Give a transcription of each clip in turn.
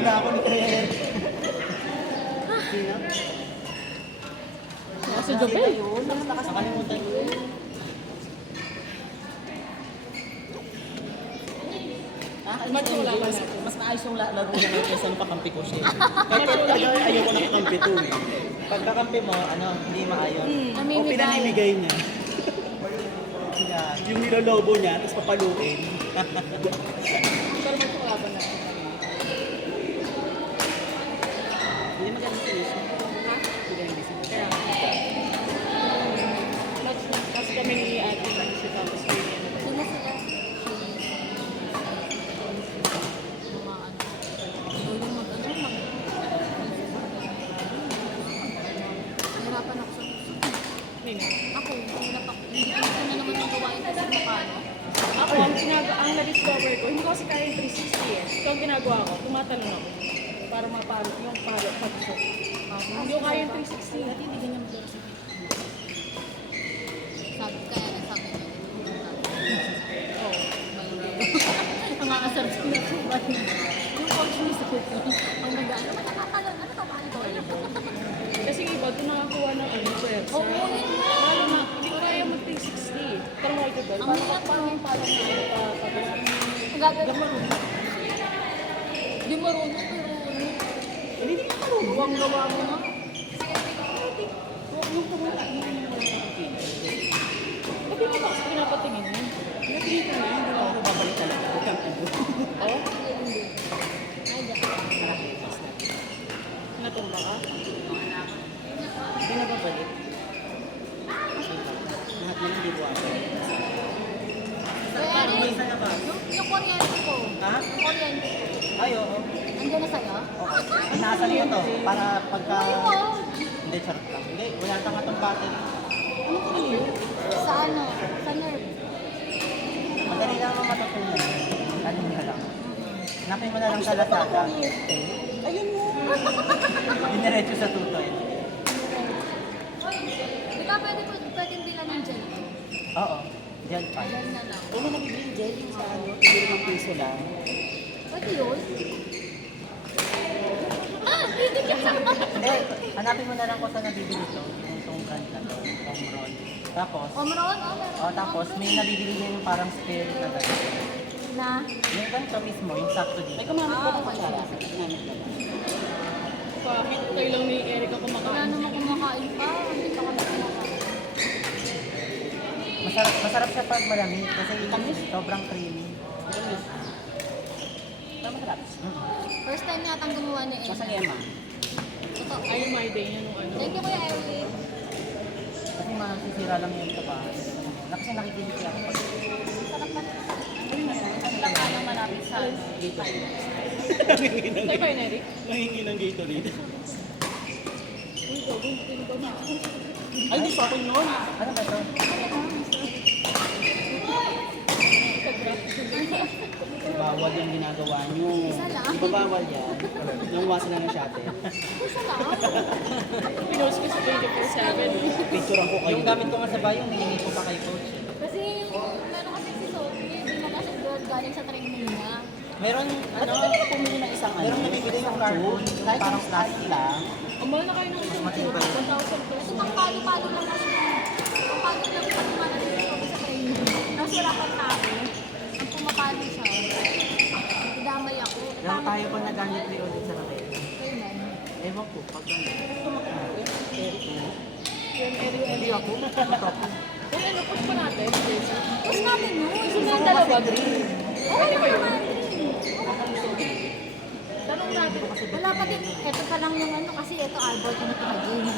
na ako ni Claire. Sino? Sa Jobel. Nakalimutan ko. Mas maayos yung laro niya ngayon kaysa nung kakampi ko siya. Kahit talaga ayoko nakakampi to eh. Pag kakampi mo, hindi maayos. O pinanimigay niya. Yung nilolobo niya, tapos papaluin. Pero magkakalaban natin. Hindi maganda si Luis. Ha? Hindi si Luis. Kaya. Kasi kami ni Ate si Tapos Baby. Sino sila? Nahirapan ako sa puso. Nino. Ako, hirap ako. Hindi ko na naman ang gawain kasi makano. Ako, ang na-discover ko, hindi ko kasi kaya yung 360 eh. So, ang ginagawa ko, tumatalon ako. Para mapalo, yung pagso. Hindi ko kaya yung 360. Dati hindi ganyan magdala sa sabi, kaya nagsabi niya. Oo. Ang kakasarap ko na subay. Yung coach ni sa kuko. Ang nag-ano, matakakalon. Ano ka, paano ko? Kasi iba, doon nakakuha ng ano, sir. Oo, yun nga. Lalo na, hindi ko kaya mag 360. Pero mo ito, Ang hirap parang yung parang Ang gagawin. Hindi marunong, pero ano. hindi ka marunong. Huwag gawa mo na. Huwag yung kumula. Hindi mo naman nakakita. Ba't hindi ba kasi pinapatingin mo? Pinatingin ko na, hindi na ako babalik talaga. Huwag kang ano. Oo? Hindi. Ay, dyan. Natumba ka? Hindi na babalik. Lahat na hindi ko ako. Kaya ano, Minsan na ba? yung kuryente ko. Ha? Yung kuryente ko. Ay, oo. Nandiyan na sa'yo? Nasa niyo to, para pagka... Ayun. Hindi, charot lang. Hindi, wala tanga itong battery. Ano ko yun? Sa ano? Sa nerve. Madali lang ang matutunan. Ano nyo lang. Hanapin mo na lang sa Lazada. Ayun mo. Diniretso sa tutoy. Di ba pwede bilan ng gel? Oo. Diyan pa. Gel na lang. Ano nabibili dyan yung sa ano? Tigil ng piso lang. Pwede yun? Ah! Hindi ka sa Hindi, hanapin mo na lang kung saan nabibili to. Yung itong brand na to. Omron. Tapos, Omron? Oh, meron. tapos may nabibili niya yung parang spare na gano'n. Na? Yung ganito mismo, yung sakto dito. Ay, kumamit Ah, okay. Kumamit ka ba? Kahit kayo lang ni Eric ako Wala kumakain. naman kumakain pa. Hindi pa kami kumakain. Masarap siya pag malamig kasi sobrang creamy. Masarap. First time yatang gumawa ni Emma. Masang Emma. Totoo. Ay, my day niya nung ano. Thank you, Kuya Erwin. Kasi masisira lang yung ito pa. Kasi nakikinig siya ako pag Sarap pa. Ang laka ng malapit sa dito. Sa'yo pa yun, Eric? Mahingi ng Gatorade. Uy, gagawin ko na. Ay, di sa akin yun. Ano ba ito? Bawal yung ginagawa nyo. Isa lang. Di ba bawal yan? Yung wasa na ng shate. Isa lang. Pinost ko sa 24/7. Picturean ko kayo. Yung gamit ko nga sa bayo, hiningi ko pa kay coach. Kasi meron kasi si Sophie, hindi na kasi doon galing sa training niya. Meron, ano, pumili ng isang ano, meron nabibigay yung carbon, kahit parang plastic lang. Ang mahal na kayo ng isang Matibay. 1,000 plus. Kasi pang palo-palo lang kasi. Pang palo lang sa kumana si Sophie sa training. Nasirapan na ako. Ang pumapalo siya. Idamay ako. Lang tayo pa nagamit rin ulit sa kapel. Kailan? Ewan ko, pag ano. Yung Eric Hindi ako, matop. Uy, ano, push pa natin. Jason. Push natin yun. Gusto mo yung dalawa, green. Okay ba yun? naman. Tanong natin. Wala pa din. Ito pa lang yung ano kasi ito Albert na pinag-games.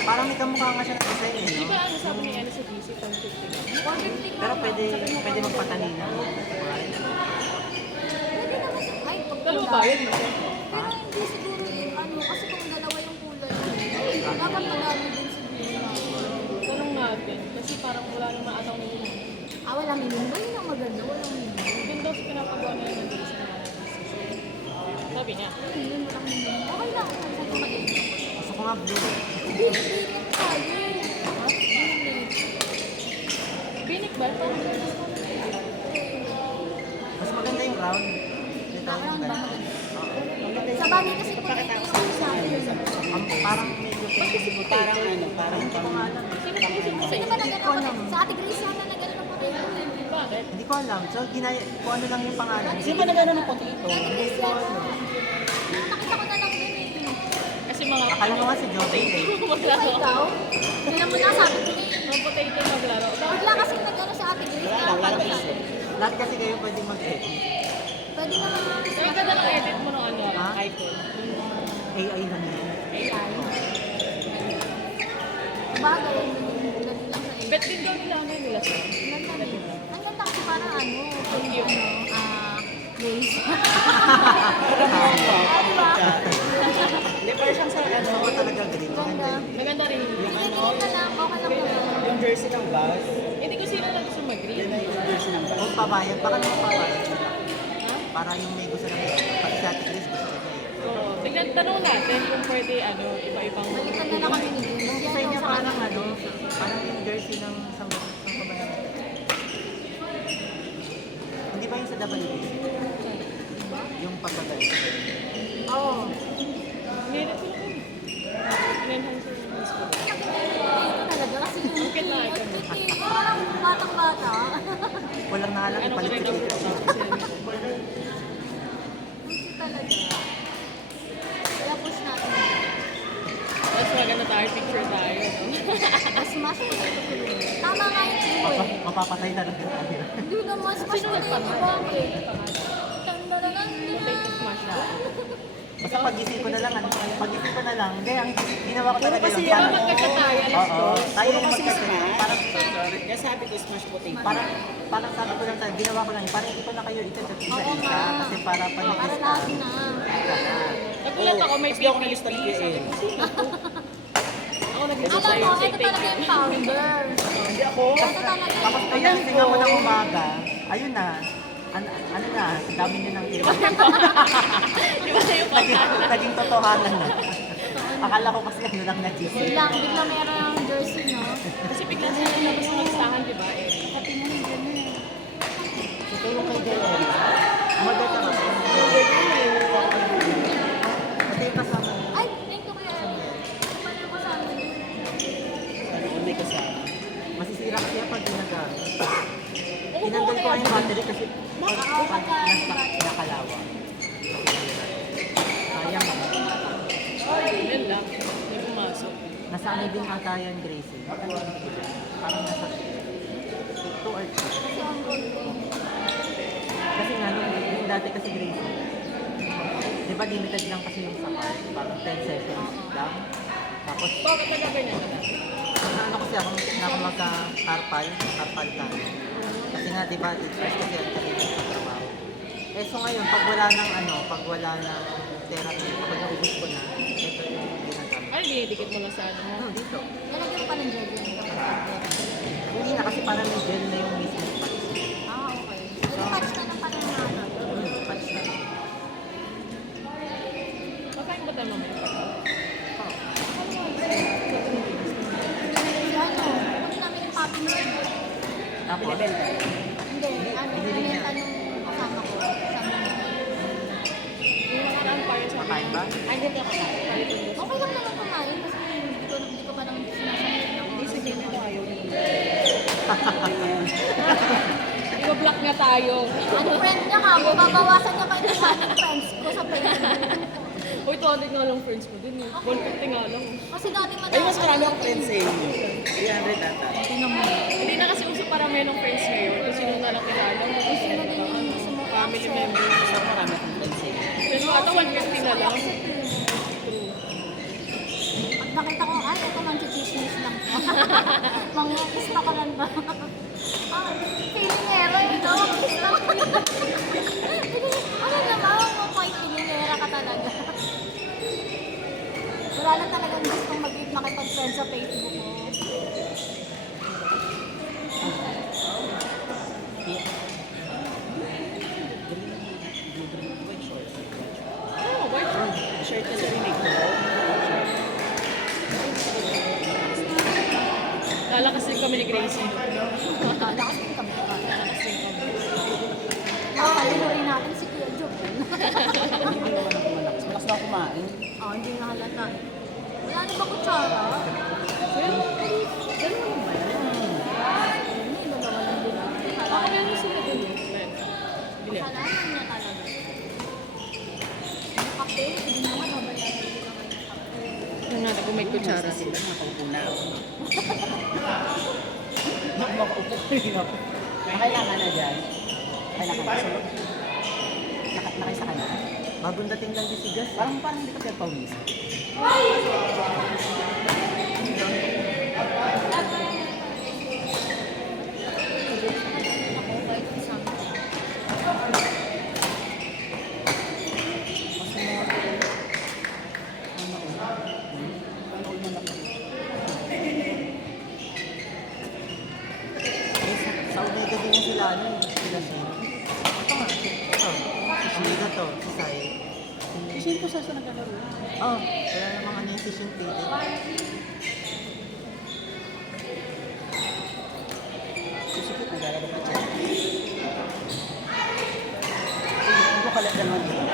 Parang may kamukha nga siya ng isa eh, Di no? ba ano sabi ni Anna sa DC, 150? Pero pwede magpatanina. Pwede naman siya. Ay, pag Dalawa ba yun? Pero hindi siguro yung ano, kasi kung dalawa yung kulay, dapat madami din siguro. Tanong natin. Kasi parang wala nang maataw na yun. Ah, wala minimum. Yun ang maganda, walang minimum. Yun daw sa pinapagawa nila ng DC na sabi niya. Yun, walang minimum. Okay lang, kung saan kumain. Gusto ko nga blue. Binig tayo. Ha? Binig. Binik ba? Parang Mas maganda yung round. Yung tawag Round yung ba ganun. maganda? Oo. Sa bagay kasi potato yung sa akin. Parang medyo Parang ano, parang pang... Sino mo sa Sino ba nagano sa Ate Grace yata nagano ng potato? Bakit? Hindi ko alam. So, kung ano lang yung pangalan. Sino ba nagano ng potato? Ate Grace yata. Nakita ko na lang dun eh. Kasi mga Akala nyo nga si Jobel eh. Di ba maglaro. ikaw? Hindi mo na sabi ko na eh. Mga potato maglaro. Bigla kasi nagano sa Ate Grace. Wala lang, wala lang isip. Lahat kasi kayo pwede mag-edit. Pwede na mga So, yung ganda ng edit mo ng ano, Ha? icon. AI na niya. AI. Bagay, dali lang sa AI. Bet din daw nila ano nila sa. Ang ganda din. Ang ganda kasi parang ano, Yung Grace. Hindi, parang siyang sa ano, Ako talaga green. Maganda yun. Maganda rin. Tingin na lang, okay lang naman. yung jersey ng bus. Hindi ko sino lang gusto Yan mag-green. na yung jersey ng bus. Kung pabayad, baka naman pabayad sila. Ha? Para yung may gusto naman. Pag sa Ate Chris gusto niya eh. Oo. Tignan, tanong natin kung pwede ano, iba-ibang... Balikan na lang kami ni Grace. Yung Yan design yung niya sa parang kanila. ano, parang yung jersey ng kabayan. Hindi ba yung sa WBC? Yung pagkagaling. Oo. Meron ko lang. In-enhance ko yung mas ko. Ito talaga kasi yung Bakit na icon? parang batang-bata. Walang naalang Ano ko rin ang ipalit. Ito talaga. Kaya push natin. Tapos maganda tayo, picture tayo. No? Smash potato ko rin. Tama nga yung clue eh. Mapapatay na lang din tayo. Hindi naman smash Sino potato nagpangalan? bakit? Potato smash na. Basta pagising ko na lang, ano, pagising ko na lang. Hindi, ang ginawa ko talaga kasi yun. yan, Parang, magkakataya, alas oo, tayo Puro yung kasi magkakataya. smash. Parang, Kaya sabi ko, smash potato. parang sabi ko lang tayo, ginawa ko lang, parang ito na kayo, ito, Oo isa-isa. nga. Kasi para pag Para nag-isa, lahat na. Nagulat ako, may Tapos di ako nalista ni PPT. KL. Ako nag-isa Alam sa'yo. mo, Say ito thank talaga you. yung founder. Hindi ako. Ito talaga tapos pag Ayan nagising ako po. ng umaga, ayun na, ano na, dami niyo ng iba. Di ba sa'yo Naging totohanan na. Akala ko kasi ano lang na cheese. biglang meron ang jersey, no? Kasi bigla sila labas ng listahan, di ba? Eh, Pati mo yung ganun. Ito yung kay Joel. Umaga ka ba? Ito yung kasama. Ay, thank you kuya Eric. Kapalo ko sa amin. Sabi ko, may kasama. Masisira kasi yan pag ginagamit. Tinanggal ko yung battery kasi pag nakalawa. Sayang. yun lang. Hindi pumasok. Nasa ano din ata yan, Gracie? Parang nasa 2 or 3. Kasi ang gold ko. Kasi nga, yung dati kasi Gracie, di ba limited lang kasi yung sakay? Parang 10 seconds lang. Tapos, Bakit nagkaganyan ka na? ano kasi ako, magka-carpal tayo. Kasi nga, di ba, first kasi ang sarili sa trabaho. Eh, so ngayon, pag wala ng therapy, pag naubos ko na, ito yung ginagamit. Ay, dinidikit mo lang sa ano mo. Dito. Nalagyan pa ng gel yan kapag Hindi na kasi parang may gel na yung mismo patch. okay. Ay, patch na ng parang na ano. Patch na. Makain ba tayo mamaya? Si ano, kung namin yung puppy milk. Tapos, Binibenta. Hindi, ano, binenta nung kasama ko sa mga. Yung nakaraan pa yun sa makain ba? Ay, hindi ako kaya. Okay lang naman kumain kasi hindi ko parang sinasabi na Hindi, sige na tayo. Iba-block nga tayo. Ano friend niya ka, mababawasan niya pa yung friends ko sa Facebook. Uy, 200 nga lang friends mo din eh. 150 nga lang. Kasi dati Ay, mas marami akong friends sa inyo. 300 ata. Hindi na kasi uso para may friends ngayon. Kung sino na lang kilala mo. Kung sino Sino din yung gusto mo family accept? members. Mas marami akong friends sa inyo. Pero ata 150 na lang. Accept eh. True. Pag nakita ko, ay, ito mang chichismis lang. Mangungista ko lang ba? Pilingera eh, no? Mangungista ko. Ano naman, mukhang pilingera ka talaga. Wala lang talagang gustong makipag-friend sa Facebook ko. Oh, white shirt. Shirt na sarili ko. Lalakas din kami ni Gracie. Lakas din kami. Lalakas din kami. Makakalimurin natin si Kuya Joel. Hindi naman ako malakas. Malakas na ako tayo. Wala na ba kutsara? Pero, ganun ba yan? Hindi, dalawa lang din ako. Baka meron sila dun. Bili. Kasalanan niya talaga. Yung kape, hindi naman mabayaran din naman yung kape. Yung nga, kung may kutsara Basta sila. sila, nakaupo na ako. Makaupo rin ako. Nakailangan na dyan. Kailangan na. So, nakay sa kanya. Bagong dating lang din si Gas. Parang hindi ka pawis. Ako, kahit isang. Sa Omega din yung sila, ano eh, sila siya. Ito nga, ito. Omega to, si Sai. Kasi ko sa naglalaro. Oh, kaya namang ano yung fishing pit. Susikot, naglalaro ka dyan. Hindi ko kalat naman dito.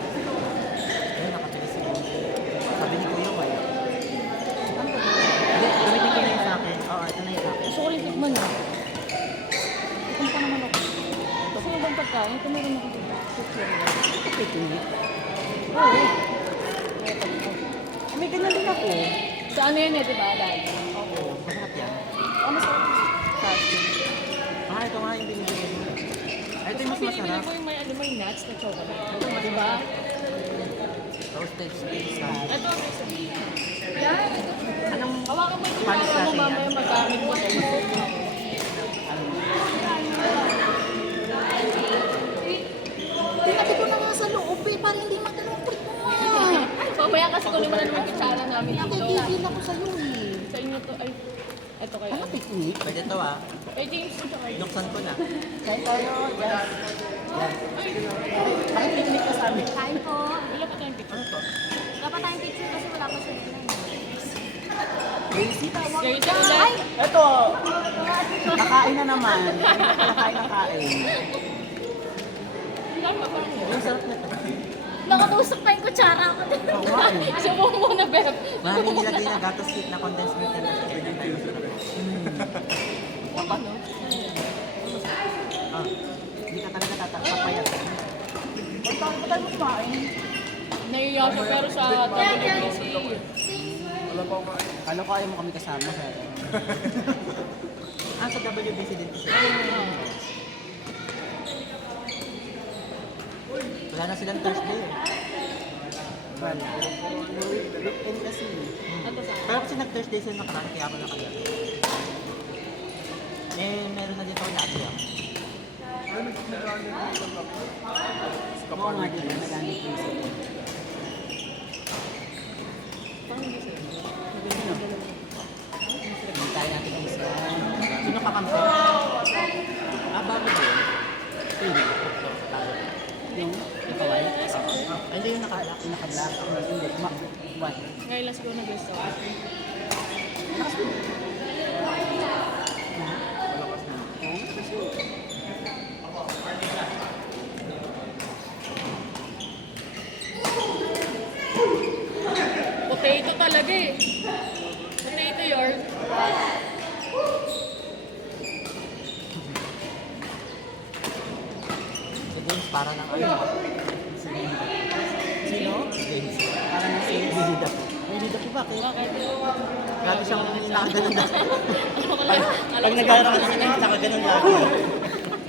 Ayun, nakatulis si Bonji. Sabi ni Kuya, wala. Hindi, gamitin ko na yung sa akin. Oo, ito na yung sa akin. Gusto ko rin tikman ah. Tikman pa naman ako. Gusto ko bang pagkain? Ito meron ako dito. Picnic. Oo. May ganyan din ako. Sa ano yun eh, di ba? Dahil. Oo, masarap yan. Oh, masarap. Ah, ito nga yung binibigay mo. Ito yung mas Pinibili masarap. ko yung may, ano, may nuts na chocolate. Di ba? Roasted space. Ito, Yan. Anong hawakan mo yung Panis kutsara mo natin mamaya yan. magamit mo tayo. Pinati ko na nga sa loob eh, para hindi matalungkot mo nga. Mamaya kasi kunin mo na naman yung kutsara namin dito. Nakikigil ako sa'yo eh. Sa inyo to, ay, ito kayo. Ano picnic? Pwede to ah. Eh, James, ito kayo. Binuksan ko na. Kain tayo. Yan. Yan. Bakit picnic ka sa amin? Kain po. Wala pa tayong picture. Ano to? Wala pa tayong picture kasi wala pa sila na Daisy. Guys, ulit. Eto. Nakain na naman. Nakain na kain. Tama pa rin. Yung sarap na to. Nakatusok pa yung kutsara ko. Oo nga eh. Subo mo muna, Beb. Maraming nilagay na gatas cake na condensed milk and last year na tayo. Ano? Ah, hindi ka talaga papayag. Ba't tayo kumain? Naiiyak siya pero sa WBC. Kala ko ayaw mo kami kasama. Pero... Ah, sa WBC din kasi. Wala na silang Thursday eh. Well, weekend kasi. Ito sa Pero kasi nag-Thursday sila nakaraan, kaya ako nakagabi. Eh, meron na dito ako na-apply. Oo nga din. Madami place ito. Hintay natin ang isa. Sino kakampi? Ah, bago din. Hindi. Yung kawal. Ay, hindi yung nakaalak. Yung naka-black. Hindi. What? ngayon lang siguro nag-guest ako. Potato talaga eh. Potato yard. Si James para ng ano. Sino? James. Para ng si Bida. Ay, Bida po ba? Kaya Bakit? grabe siyang nakaganon na. Ano ka lang? Pag nag-aaral ka na, nakaganon lagi.